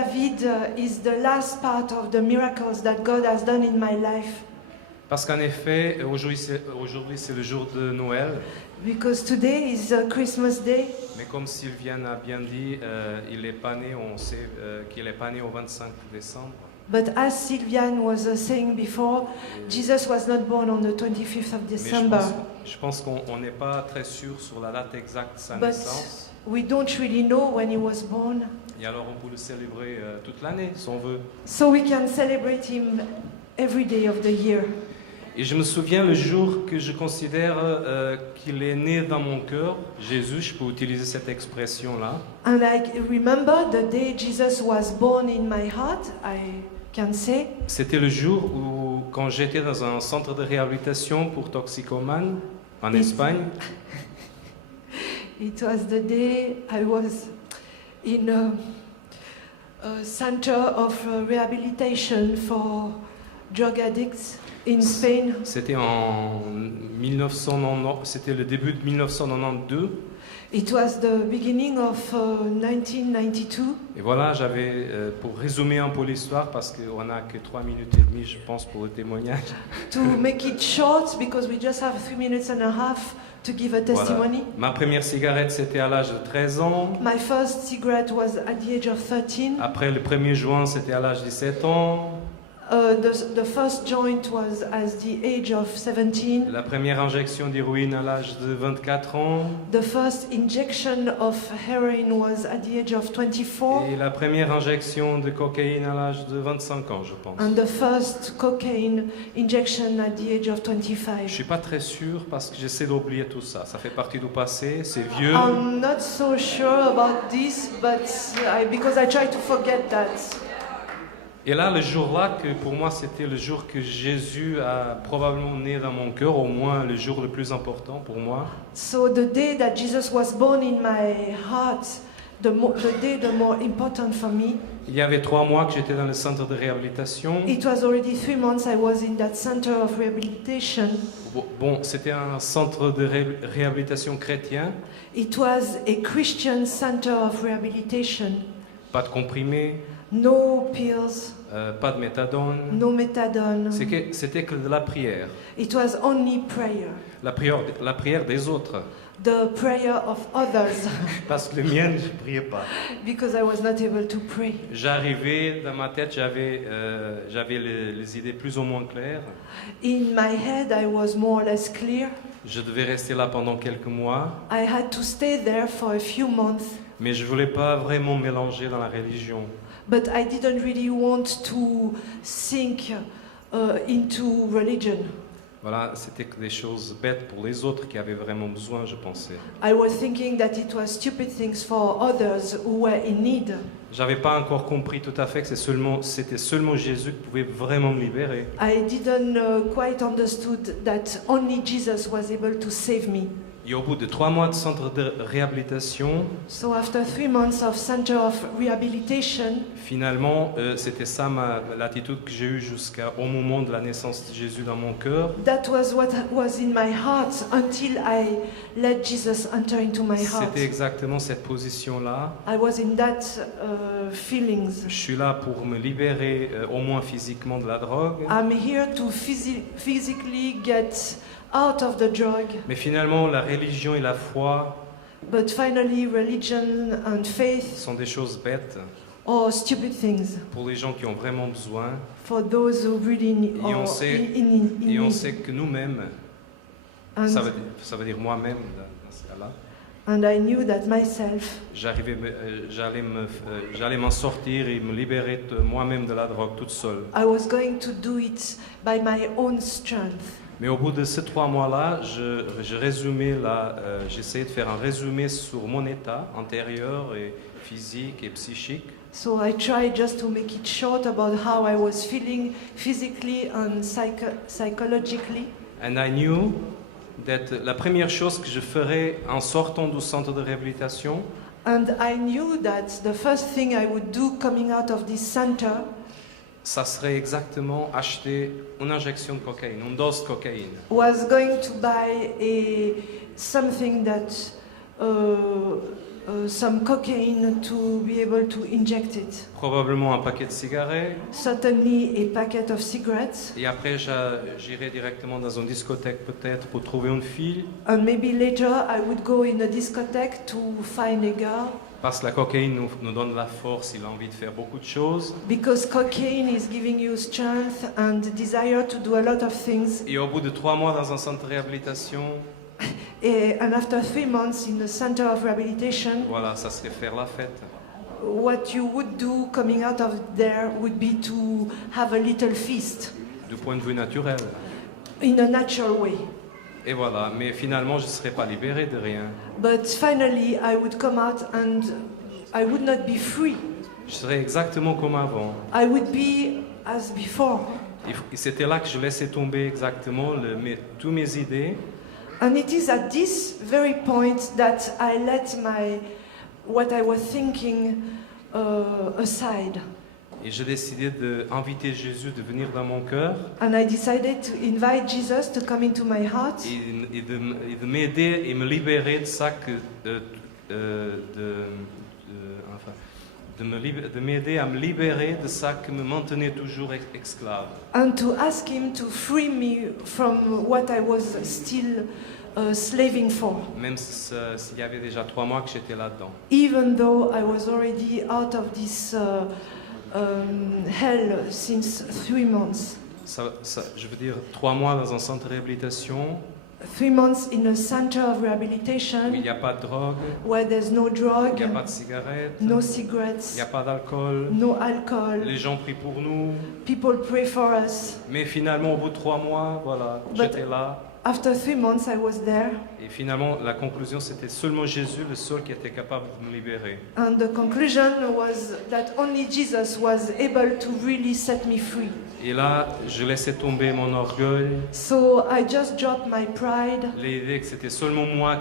David is the last part of the miracles that God has done in my life. Parce qu'en effet, aujourd'hui c'est le jour de Noël, Because today is Christmas Day. mais comme Sylviane a bien dit, il n'est pas né, on sait qu'il n'est pas né au 25 décembre. But as Sylviane was saying before, Jesus was not born on the 25th of Mais December. je pense qu'on n'est pas très sûr sur la date exacte de sa But naissance. we don't really know when he was born. Et alors on peut le célébrer toute l'année, si on veut. So we can celebrate him every day of the year. Et je me souviens le jour que je considère qu'il est né dans mon cœur, Jésus, je peux utiliser cette expression-là. And I remember the day Jesus was born in my heart, I can say. C'était le jour où, quand j'étais dans un centre de réhabilitation pour toxicomanes en Espagne, It was the day I was in a center of rehabilitation for drug addicts in Spain. c'était en 1990, c'était le début de 1992. It was the beginning of 1992. Et voilà, j'avais, pour résumer un peu l'histoire, parce qu'on n'a que 3 minutes et demie, je pense, pour le témoignage. To make it short, because we just have 3 minutes and a half to give a testimony. Voilà. Ma première cigarette, c'était à l'âge de 13 ans. My first cigarette was at the age of 13. Après, le premier joint, c'était à l'âge de 17 ans. The first joint was at the age of 17. La première injection d'héroïne à l'âge de 24 ans. The first injection of heroin was at the age of 24. Et la première injection de cocaïne à l'âge de 25 ans, je pense. And the first cocaine injection at the age of Je 25. ne suis pas très sûr parce que j'essaie d'oublier tout ça. Ça fait partie du passé, c'est vieux. I'm not so sure about this, but because I try to forget that. Et là, le jour-là, que pour moi, c'était le jour que Jésus a probablement né dans mon cœur, au moins le jour le plus important pour moi. So the day that Jesus was born in my heart, the day the more important for me, Il y avait 3 mois que j'étais dans le centre de réhabilitation. it was already 3 months I was in that center of rehabilitation. Bon, c'était un centre de réhabilitation chrétien. It was a Christian center of rehabilitation. Pas de comprimés, No pills, pas de méthadone. no methadone. C'était que de la prière. It was only prayer. La prière des autres. The prayer of others, Parce que le mien, je ne priais pas. because I was not able to pray. J'arrivais, dans ma tête, j'avais les idées plus ou moins claires. In my head, I was more or less clear. Je devais rester là pendant quelques mois, I had to stay there for a few months, mais je ne voulais pas vraiment mélanger dans la religion. but I didn't really want to sink into religion. Voilà, c'était que des choses bêtes pour les autres qui avaient vraiment besoin, je pensais. I was thinking that it was stupid things for others who were in need. J'avais pas encore compris tout à fait que c'était seulement Jésus qui pouvait vraiment me libérer. I didn't quite understood that only Jesus was able to save me. Et au bout de 3 mois de centre de réhabilitation, So after 3 months of center of rehabilitation, finalement, c'était ça l'attitude que j'ai eue jusqu'au moment de la naissance de Jésus dans mon cœur. that was what was in my heart until I let Jesus enter into my heart. C'était exactement cette position-là. I was in that feelings. Je suis là pour me libérer, au moins physiquement, de la drogue. I'm here to physically get out of the drug, Mais finalement, la religion et la foi but finally religion and faith sont des choses bêtes are stupid things pour les gens qui ont vraiment besoin. for those who really need. Et on sait- Et on need. sait que nous-mêmes, And, ça veut dire moi-même dans ce cas-là, and I knew that myself, j'allais m'en sortir et me libérer de moi-même de la drogue toute seule. I was going to do it by my own strength. Mais au bout de ces 3 mois-là, j'essayais de faire un résumé sur mon état intérieur et physique et psychique. So I tried just to make it short about how I was feeling physically and psychologically. And I knew that la première chose que je ferais en sortant du centre de réhabilitation, And I knew that the first thing I would do coming out of this center ça serait exactement acheter une injection de cocaïne, une dose de cocaïne. was going to buy something that some cocaine to be able to inject it. Probablement un paquet de cigarettes. Certainly a packet of cigarettes. Et après, j'irai directement dans une discothèque peut-être pour trouver une fille. And maybe later I would go in a discotheque to find a girl. Parce que la cocaïne nous donne la force, il a envie de faire beaucoup de choses. Because cocaine is giving you strength and desire to do a lot of things. Et au bout de 3 mois dans un centre de réhabilitation, And after 3 months in a center of rehabilitation, voilà, ça serait faire la fête. what you would do coming out of there would be to have a little feast Du point de vue naturel. in a natural way. Et voilà, mais finalement, je ne serais pas libéré de rien. But finally, I would come out and I would not be free. Je serais exactement comme avant. I would be as before. Et c'était là que je laissais tomber exactement toutes mes idées. And it is at this very point that I let what I was thinking aside. Et j'ai décidé d'inviter Jésus de venir dans mon cœur And I decided to invite Jesus to come into my heart et de m'aider et me libérer de ça de m'aider à me libérer de ça qui me maintenait toujours esclave. and to ask him to free me from what I was still slaving for, Même s'il y avait déjà 3 mois que j'étais là-dedans. even though I was already out of this hell since 3 months. Je veux dire, 3 mois dans un centre de réhabilitation 3 months in a center of où il rehabilitation n'y a pas de drogue, where there's no il drug, n'y a pas de cigarettes, no il cigarettes, n'y a pas d'alcool. no alcohol. Les gens prient pour nous. People pray for us. Mais finalement, au bout de 3 mois, voilà, But- j'étais là. After 3 months, I was there, Et finalement, la conclusion, c'était seulement Jésus, le seul qui était capable de me libérer. and the conclusion was that only Jesus was able to really set me free. Et là, je laissais tomber mon orgueil, So I just dropped my pride, l'idée que c'était seulement moi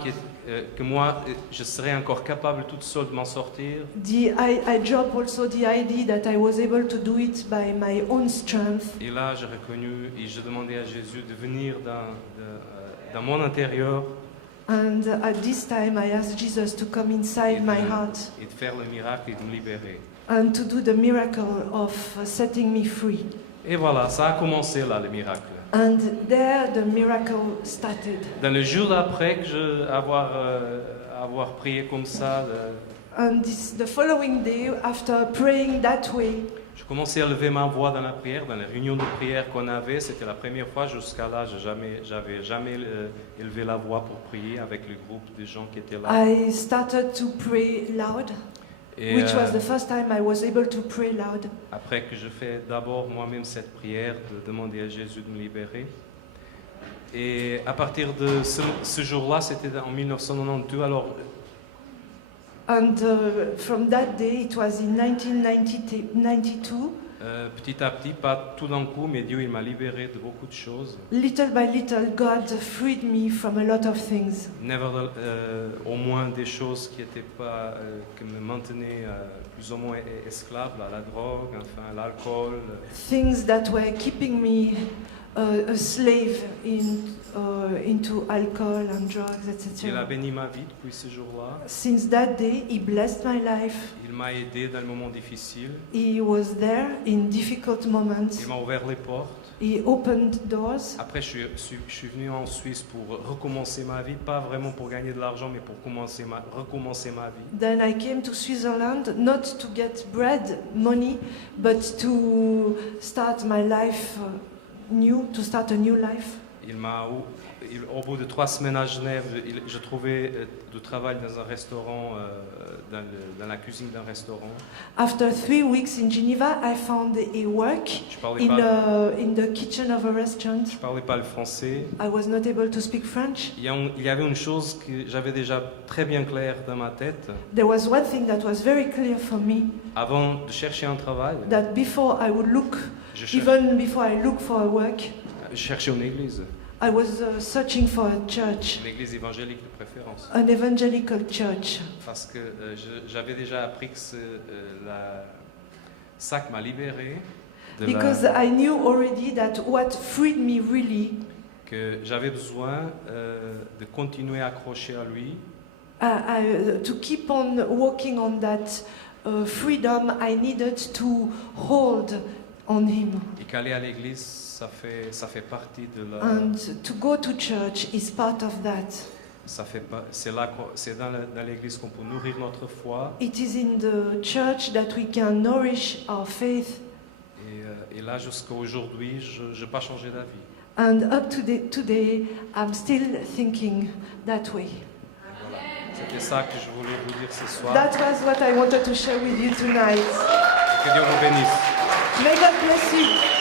je serais encore capable toute seule de m'en sortir. I dropped also the idea that I was able to do it by my own strength. Et là, j'ai reconnu et je demandais à Jésus de venir dans mon intérieur And at this time, I asked Jesus to come inside my heart et de faire le miracle et de me libérer. and to do the miracle of setting me free. Et voilà, ça a commencé là, le miracle. And there the miracle started. Dans le jour d'après avoir prié comme ça, And the following day, after praying that way, je commençais à lever ma voix dans la prière, dans les réunions de prière qu'on avait. C'était la première fois jusqu'à là, j'avais jamais élevé la voix pour prier avec le groupe de gens qui étaient là. I started to pray loud, Et which was the first time I was able to pray loud. après que je fais d'abord moi-même cette prière de demander à Jésus de me libérer. Et à partir de ce jour-là, c'était en 1992. Alors, And from that day, it was in 1992, petit à petit, pas tout d'un coup, mais Dieu il m'a libéré de beaucoup de choses. little by little, God freed me from a lot of things. Au moins des choses qui me maintenaient plus ou moins esclave, là, la drogue, enfin l'alcool. Things that were keeping me a slave into alcohol and drugs, Il a etc. béni ma vie depuis ce jour-là. Since that day, He blessed my life. Il m'a aidé dans le moment difficile. He was there in difficult moments. Il m'a ouvert les portes. He opened doors. Après, je suis venu en Suisse pour recommencer ma vie, pas vraiment pour gagner de l'argent, mais pour recommencer ma vie. Then I came to Switzerland not to get bread, money, but to start my life to start a new life. Au bout de 3 semaines à Genève, je trouvais du travail dans un restaurant, dans la cuisine d'un restaurant. After 3 weeks in Geneva, I found a work Je parlais in the kitchen of a restaurant. je parlais pas le français. I was not able to speak French. Il y avait une chose que j'avais déjà très bien claire dans ma tête. There was one thing that was very clear for me, Avant de chercher un travail, that before I would look, je cher- even before I look for a work, je cherchais une église, I was searching for a church, une église évangélique de préférence. an evangelical church. Parce que j'avais déjà appris que ça qui m'a libéré, Because I knew already that what freed me really, que j'avais besoin de continuer à accrocher à lui To keep on walking on that freedom, I needed to hold on Him. Et qu'aller à l'église, ça fait partie de la... And to go to church is part of that. C'est dans l'église qu'on peut nourrir notre foi. It is in the church that we can nourish our faith. Et là, jusqu'à aujourd'hui, je n'ai pas changé d'avis. And up to today, I'm still thinking that way. Voilà. C'était ça que je voulais vous dire ce soir. That was what I wanted to share with you tonight. Que Dieu vous bénisse. May God bless you.